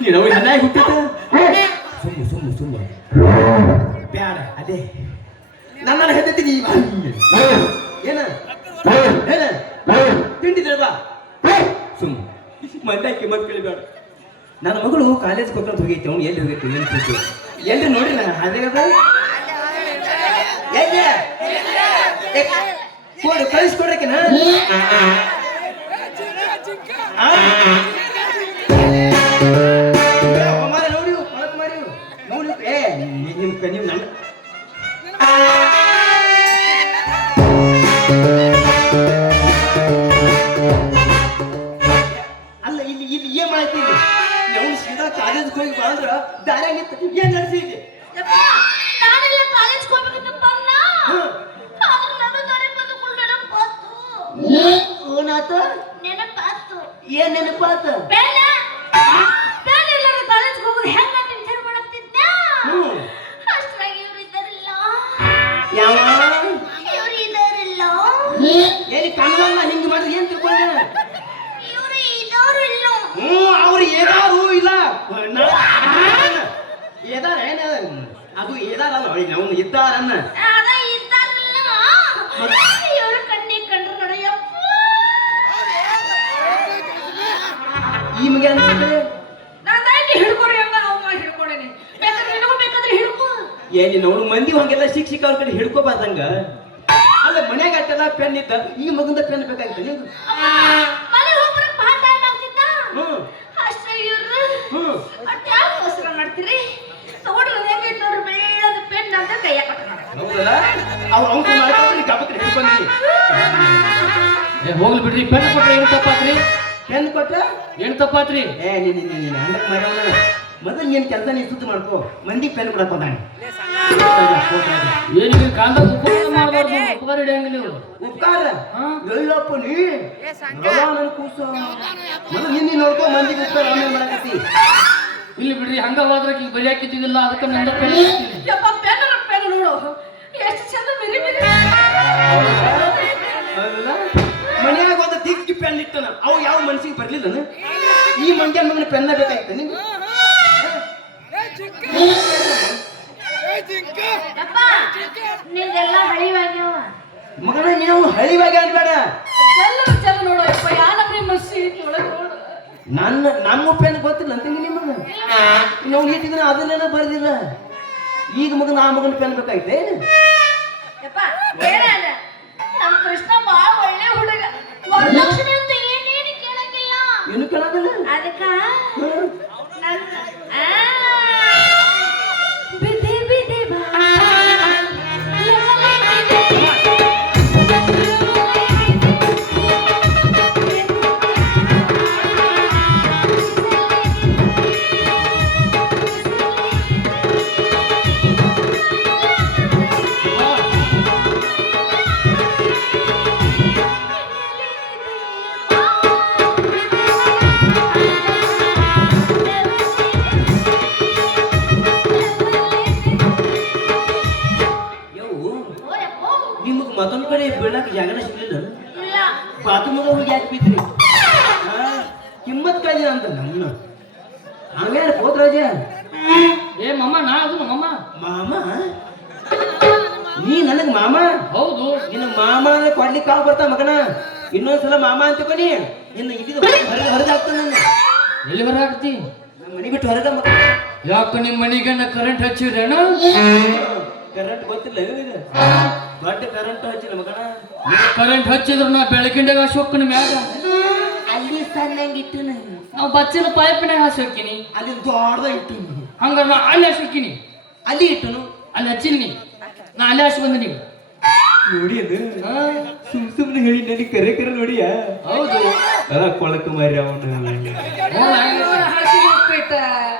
ನೀನು ಹೆಣ್ಣಾಗಿ ಹುಟ್ಟಿದ ಸುಮ್ಮ ಬ್ಯಾಡ ಅದೇ ನನ್ನ ಹೆದತೀನಿ ಏನ ಏನ ತಿಂಡಿದ್ರಲ್ಲ ಸುಮ್ಮ ಮಂದಾಕಿ ಮತ್ ಕೇಳಿಬೇಡ ನನ್ನ ಮಗಳು ಕಾಲೇಜ್ ಕೊಟ್ಟು ಹೋಗೈತಿ ಅವ್ನು ಎಲ್ಲಿ ಹೋಗೈತಿ ಏನು ಕೂತು ಎಲ್ರಿ ನೋಡ್ರಿ ನಾನು ಅದೇ ಕೊಡು ಕಳಿಸ್ಕೊಡ್ರಕಿನ ನೋಡಿ ಹೊಳಕ್ ಮಾರಿ ನೋಡಿ ನೀವು ನನ್ನ ಅಲ್ಲ ಇಲ್ಲಿ ಇಲ್ಲಿ ಏನ್ ಮಾಡೈತಿ ನಾವು ಸೀದಾ ಕಾಲೇಜ್ ಹೋಗಿ ಬಂದ್ರ ದಾರ್ಯಾಗ ನಿಂತ ಏನ್ ನಡೆಸಿದ್ದೆ ಏನ್ ನೆನಪಾತ ಎಲ್ಲಿ ಕನ್ನಡ ಹಿಂಗ್ ಮಾಡಿದ್ರೆ ಏನ್ ತಿಳ್ಕೊಂಡ ಅವ್ರು ಏನಾರು ಇಲ್ಲ ಏದಾರ ಏನ ಅದು ಏದಾರಲ್ಲ ಅವನು ಇದ್ದಾರನ್ನ ಈ ಮಗೆ ಏನಿ ನೋಡು ಮಂದಿ ಹಂಗೆಲ್ಲ ಶಿಕ್ಷಕ ಅವ್ರ ಕಡೆ ಹಿಡ್ಕೋಬಾರ್ದಂಗ ಅಲ್ಲ ಮನ್ಯಾಗ ಅಟ್ಟೆಲ್ಲ ಪೆನ್ ಇದ್ದ ಈ ಮಗಂದ ಪೆನ್ ಬೇಕಾಗಿತ್ತು ನೀವು ಹೋಗ್ಲಿ ಬಿಡ್ರಿ ಪೆನ್ ಕೊಟ್ರೆ ಏನ್ ತಪ್ಪಾತ್ರಿ ಪೆನ್ ಕೊಟ್ಟ ಏನ್ ತಪ್ಪಾತ್ರಿ ಮೊದಲು ಏನ್ ಕೆಲಸ ನೀ ಸುದ್ದಿ ಮಾಡ್ಕೋ ಮಂದಿ ಪೆನ್ ಕೊಡಕ್ ಬಂದಾನೆ ಏನಿಗೆ ಕಾಂದ ಉಪಕಾರ ಹಿಡಿಯಂಗಿಲ್ಲ ನೀವು ಉಪಕಾರ ಎಲ್ಲಪ್ಪ ನೀ ನನ್ನ ಕೂಸ ಮೊದಲು ನಿನ್ನೆ ನೋಡ್ಕೋ ಮಂದಿಗೆ ಉಪಕಾರ ಆಮೇಲೆ ಮಾಡಕತ್ತಿ ಇಲ್ಲಿ ಬಿಡ್ರಿ ಹಂಗ ಹೋದ್ರೆ ಈಗ ಬರಿ ಹಾಕಿದ್ದಿಲ್ಲ ಅದಕ್ಕೆ ನಂದ ಪೆನ್ ನೋಡು ಎಷ್ಟು ಚಂದ ಮನ್ಯಾಗ ಒಂದು ದಿಕ್ಕಿ ಪೆನ್ ಇಟ್ಟನ ಅವು ಯಾವ ಮನ್ಸಿಗೆ ಬರ್ಲಿಲ್ಲ ಈ ಮಂಡ್ಯ ಮಗನ ಪೆನ್ನ ಬೇಕಾಯ್ತ ನಿಂಗೆ ನಿಂದೆಲ್ಲ ಹಳಿವಾಗ್ಯವ ಮಗನ ನೀವು ಹಳಿವಾಗ ಅನ್ಬೇಡ ನೋಡಪ್ಪ ಯಾನಪ್ಪ ಮಸಿ ನೋಡು ನಮ್ಮ ಪೆನ್ ಗೊತ್ತಿಲ್ಲ ಅಂತ ನಿಮಗ ನಾವು ನೀಟಿದ್ರೆ ಅದನ್ನೆಲ್ಲ ಬರ್ದಿಲ್ಲ ಈಗ ಮಗನ ಆ ಮಗನ ಪೆನ್ ಬೇಕಾಯ್ತೆ ನಮ್ ಕೃಷ್ಣ ಬಾಳ ಒಳ್ಳೆ ಹುಡುಗ ವರದಕ್ಷಿಣೆ ಅಂತ ಏನೇನು ಕೇಳಂಗಿಲ್ಲ ಏನು ಕೇಳಂಗಿಲ್ಲ ಅದಕ್ಕ ಬಿದೆ ಬಿದೆ ಬಾ ಮತ್ತೊಂದ್ ಕಡೆ ಬೀಳಕ್ ಜಾಗನ ಸಿಗ್ಲಿಲ್ಲ ಬಾತ್ರೂಮ್ ಹೋಗಿ ಯಾಕೆ ಬಿದ್ರಿ ಕಿಮ್ಮತ್ ಕಳಿದ ಅಂತ ನಮ್ಮ ಹಂಗಾರೆ ಹೋದ್ರಾಜ ಏ ಮಾಮ ನಾ ಅದು ಮಾಮ ಮಾಮ ನೀ ನನಗ್ ಮಾಮ ಹೌದು ನಿನ್ನ ಮಾಮ ಕೊಡ್ಲಿಕ್ಕೆ ಕಾವು ಬರ್ತಾ ಮಗನ ಇನ್ನೊಂದ್ಸಲ ಮಾಮ ಅಂತ ಕೊನಿ ನಿನ್ನ ಇದ್ದಿದ್ದು ಹೊರಗಾಗ್ತಾನ ಎಲ್ಲಿ ಹೊರಗಾಗ್ತಿ ನಮ್ಮ ಮನೆ ಬಿಟ್ಟು ಹೊರಗ ಮಗ ಯಾಕ ನಿಮ್ ಮನಿಗನ್ನ ಕರೆಂಟ್ ಹಚ್ಚಿರೇನ ಕರೆಂಟ್ ಗೊತ್ತಿಲ್ಲ ದೊಡ್ಡ ಕರೆಂಟ್ ಹಚ್ಚಿಲ್ಲ ಮಗನ ಕರೆಂಟ್ ಹಚ್ಚಿದ್ರು ನಾ ಬೆಳಕಿಂಡಾಗ ಹಾಕಿ ಮ್ಯಾಗ ಅಲ್ಲಿ ಸಣ್ಣಂಗ ಇಟ್ಟು ನಾವು ಬಚ್ಚಿನ ಪೈಪ್ನಾಗ ಹಾಕಿ ಅಲ್ಲಿ ದೊಡ್ಡದ ಇಟ್ಟು ಹಂಗ ನಾ ಅಲ್ಲಿ ಹಾಕಿನಿ ಅಲ್ಲಿ ಇಟ್ಟನು ಅಲ್ಲಿ ಹಚ್ಚಿನಿ ನಾ ಅಲ್ಲಿ ಹಾಕಿ ಬಂದಿನಿ ನೋಡಿ ಅದು ಸುಮ್ಮನೆ ಹೇಳಿ ನನಗೆ ಕರೆ ಕರೆ ನೋಡಿಯ ಹೌದು ಕೊಳಕ ಮಾರಿ ಅವನು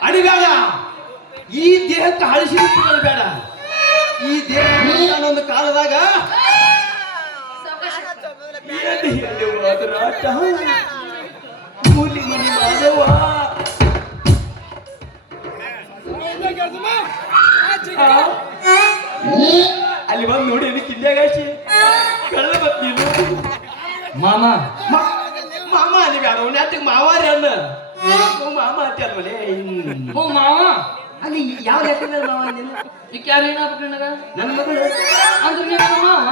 ಅಡಿಬೇಡ ಈ ದೇಹಕ್ಕೆ ಹಳಿಸಿ ಬೇಡ ಈ ದೇಹ ಒಂದು ಕಾಲದಾಗ ಮೂಲಿ ಮನಿ ಮಾಧವ ಅಲ್ಲಿ ಬಂದು ನೋಡಿ ಅದಕ್ಕೆ ಇಲ್ಲಾಗಾಶಿ ಕಳ್ಳ ಬತ್ತೀನು ಮಾಮ ಮಾಮ ಅಲ್ಲಿ ಬೇಡ ಅವ್ನ ಯಾತಕ್ಕೆ ಮಾವಾರಿ ಅನ್ನ ಮಾಮ ಮಾಮ ಅಂತಾರಲ್ಲೇ ಓ ಮಾವ ಅಲ್ಲಿ ಯಾವ ಲೆಕ್ಕ ಮೇಲೆ ಮಾವ ಅಂದಿಲ್ಲ ಈಗ ಯಾರು ಏನಾಗ್ಬೇಕು ನನಗ ನನ್ನ ಮಗಳು ಅಂದ್ರೆ ನೀನು ಮಾವ